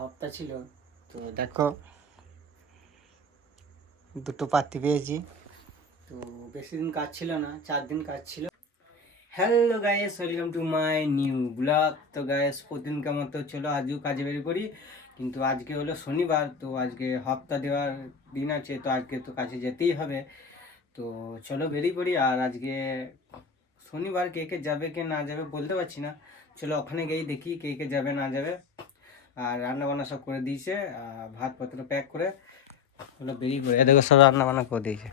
হপ্তা ছিল, তো দেখো দুটো পাত্তি পেয়েছি। তো বেশি দিন কাজ ছিল না, 4 দিন কাজ ছিল। Hello guys, welcome to my new blog. তো গাইস প্রতিদিনকার মতো চলো আজকেও কাজে বেরিয়ে পড়ি, কিন্তু আজকে হলো শনিবার, তো আজকে হপ্তা দেওয়ার দিন আছে, তো আজকে তো কাজে যেতেই হবে। তো চলো বেরিয়ে পড়ি। আর আজকে শনিবার, কে কে যাবে কে না যাবে বলতে পারছি না। চলো ওখানে গিয়েই দেখি কে কে যাবে না যাবে। আর রান্না বান্না সব করে দিয়েছে, ভাতপত্র প্যাক করে হলো বেরিয়ে পড়ে। দেখো সব রান্না বান্না করে দিয়েছে,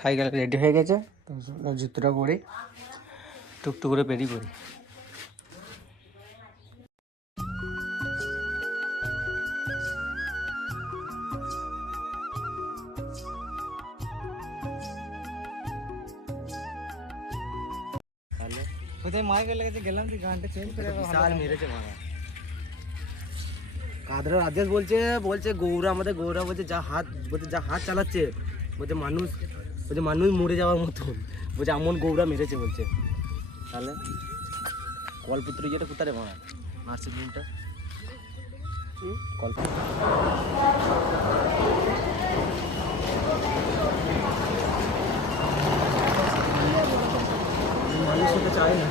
সাইকেল রেডি হয়ে গেছে। তো জুতোটা পরি, টুকটুক করে বেরিয়ে পড়ি। কোথায় মাইকেল লেগেছে, গেলাম তুই গানটা চেঞ্জ করে মেরেছে মারা। কাদরের আদেশ বলছে গৌরা, আমাদের গৌরা বলছে যা হাত চালাচ্ছে, বলছে মানুষ মরে যাওয়ার মতন, বলছে এমন গৌরা মেরেছে বলছে। তাহলে কলপত্র যেটা কোথায় মারা নার্সিং হোমটা কলপত্র মানুষ হতে চায় না।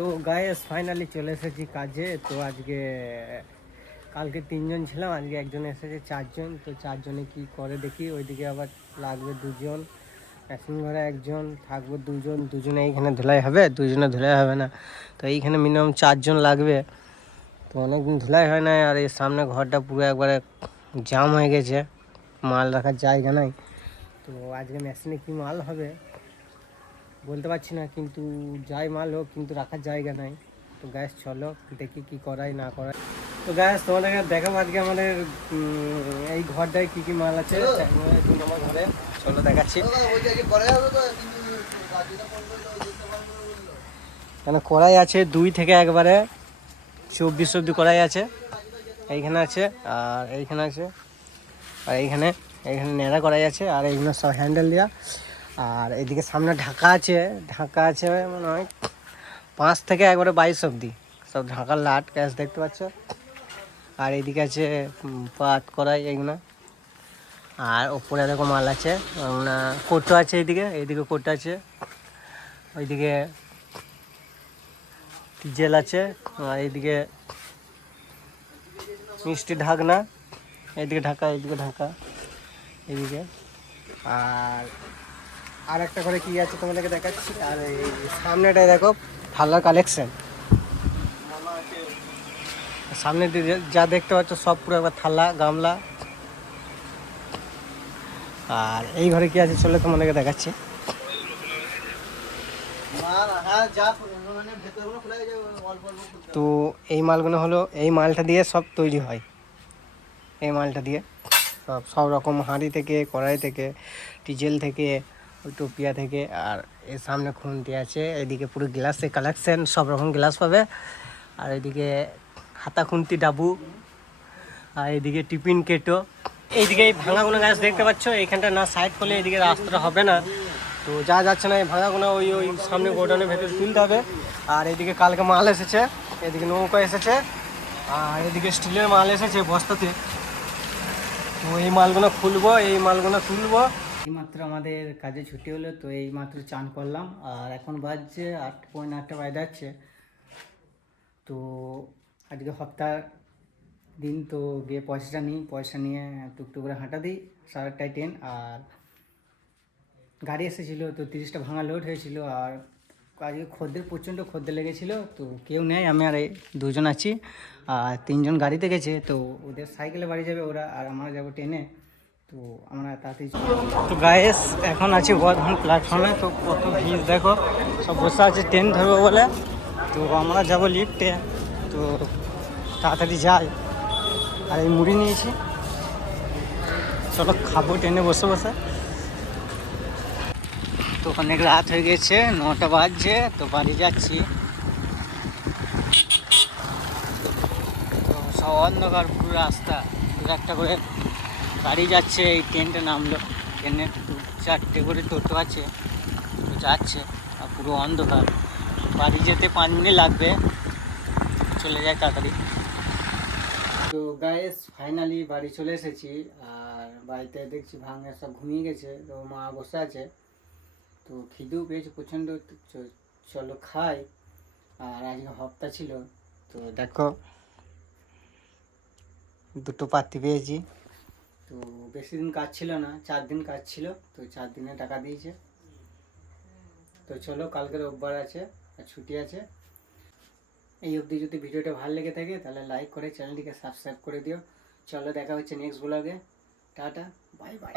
তো গাইস ফাইনালি চলে এসেছি কাজে। তো আজকে কালকে 3 জন ছিলাম, আজকে একজন এসেছে 4 জন। তো 4 জনে কি করে দেখি। ওইদিকে আবার লাগবে 2 জন, মেশিন ঘরে 1 জন, থাকবে 2 জন। 2 জনে এইখানে ধুলাই হবে, 2 জনে ধুলাই হবে না। তো এইখানে মিনিমাম 4 জন লাগবে। তো অনেকদিন ধুলাই হয় না, আর এর সামনে ঘরটা পুরো একবারে জাম হয়ে গেছে, মাল রাখার জায়গা নাই। তো আজকে মেশিনে কি মাল হবে বলতে পারছি না, কিন্তু যাই মাল হোক, কিন্তু রাখার জায়গা নাই। তো গ্যাস চলো দেখি কি করাই না করাই। তো গ্যাস তোমাদেরকে দেখাবো আজকে আমাদের এই ঘরটায় কি কি মাল আছে। 2 নম্বর ঘরে চলো দেখাচ্ছি। মানে কড়াই আছে 2 থেকে একবারে 24 অব্দি কড়াই আছে। এইখানে আছে, আর এইখানে আছে, আর এইখানে ন্যাড়া কড়াই আছে, আর এইগুলো সব হ্যান্ডেল দেওয়া। আর এদিকে সামনে ঢাকা আছে মনে হয় 5 থেকে একবারে 22 অব্দি সব ঢাকার লাট গ্যাস দেখতে পাচ্ছ। আর এইদিকে আছে পাট কড়াই এইগুলো। আর ওপরে এরকম মাল আছে, কোটো আছে, এইদিকে কোটো আছে, ওইদিকে জেল আছে, আর এইদিকে মিষ্টি ঢাকনা, এইদিকে ঢাকা, এইদিকে। আর একটা করে কি আছে তোমাদেরকে দেখাচ্ছি। আর এই সামনেটায় দেখো থালার কালেকশন, সামনে যা দেখতে পাচ্ছ সব পুরো একবার থালা গামলা। আর এই ঘরে কি আছে চলে তোমাদেরকে দেখাচ্ছি। তো এই মালগুলো হলো, এই মালটা দিয়ে সব তৈরি হয়, এই মালটা দিয়ে সব রকম হাঁড়ি থেকে, কড়াই থেকে, ডিজেল থেকে, ওই টোপিয়া থেকে। আর এর সামনে খুন্তি আছে, এদিকে পুরো গ্লাসের কালেকশন, সব রকম গ্লাস পাবে। আর এদিকে হাতা খুন্তি ডাবু, আর এদিকে টিফিন কেটো। এইদিকে এই ভাঙাগুলো গাছ দেখতে পাচ্ছ, এইখানটা না সাইড করলে এদিকে রাস্তাটা হবে না। তো যা যাচ্ছে না, এই ভাঙাগুলো ওই সামনে গোডাউনের ভেতরে তুলতে হবে। আর এদিকে কালকে মাল এসেছে, এদিকে নৌকা এসেছে, আর এদিকে স্টিলের মাল এসেছে বস্তাতে। তো এই মালগুলো খুলবো, এই মালগুলো তুলবো। এইমাত্র আমাদের কাজে ছুটি হলো, তো এইমাত্র চান করলাম। আর এখন বাজছে 8:08 বাজে যাচ্ছে। তো আজকে সপ্তাহ দিন, তো গিয়ে পয়সা নিয়ে টুকটুক করে হাঁটা দিই। 8:30টায় ট্রেন। আর গাড়ি এসেছিলো, তো 30টা ভাঙা লোড হয়েছিল। আর আজকে প্রচণ্ড খদ্দের লেগেছিলো, তো কেউ নেই, আমি আর এই 2 জন আছি। আর 3 জন গাড়িতে গেছে, তো ওদের সাইকেলে বাড়ি যাবে ওরা, আর আমরা যাবো ট্রেনে। তো আমরা তাড়াতাড়ি। তো গাইস এখন আছি বর্ধমান প্ল্যাটফর্মে। তো কত ভিড় দেখো, সব বসে আছে ট্রেন ধরবো বলে। তো আমরা যাবো লিফটে, তো তাড়াতাড়ি যাই। আর এই মুড়ি নিয়েছি, চলো খাবো ট্রেনে বসে বসে। তো অনেক রাত হয়ে গেছে, 9টা বাজছে, তো বাড়ি যাচ্ছি। তো সব অন্ধকার পুরো রাস্তা, একটা করে গাড়ি যাচ্ছে। এই ট্রেনটা নামলো, ট্রেনে 4টে করে টোটো আছে, তো যাচ্ছে। আর পুরো অন্ধকার, বাড়ি যেতে 5 মিনিট লাগবে। চলে যায় তাড়াতাড়ি। তো গাইস ফাইনালি বাড়ি চলে এসেছি, আর বাড়িতে দেখছি ভাঙে সব ঘুমিয়ে গেছে, তো মা বসে আছে। তো খিদেও পেয়েছে প্রচণ্ড, তো চলো খাই। আর আজকে হপ্তা ছিল, তো দেখো দুটো পাত্তি পেয়েছি। তো বেশি দিন কাজ ছিল না, 4 দিন কাজ ছিল, তো 4 দিনে টাকা দিয়েছে। তো চলো, কালকে রোববার আছে আর ছুটি আছে। এই অবধি যদি ভিডিওটা ভালো লেগে থাকে তাহলে লাইক করে চ্যানেলটিকে সাবস্ক্রাইব করে দিও। চলো দেখা হচ্ছে নেক্সট ব্লগে। Tata, bye bye.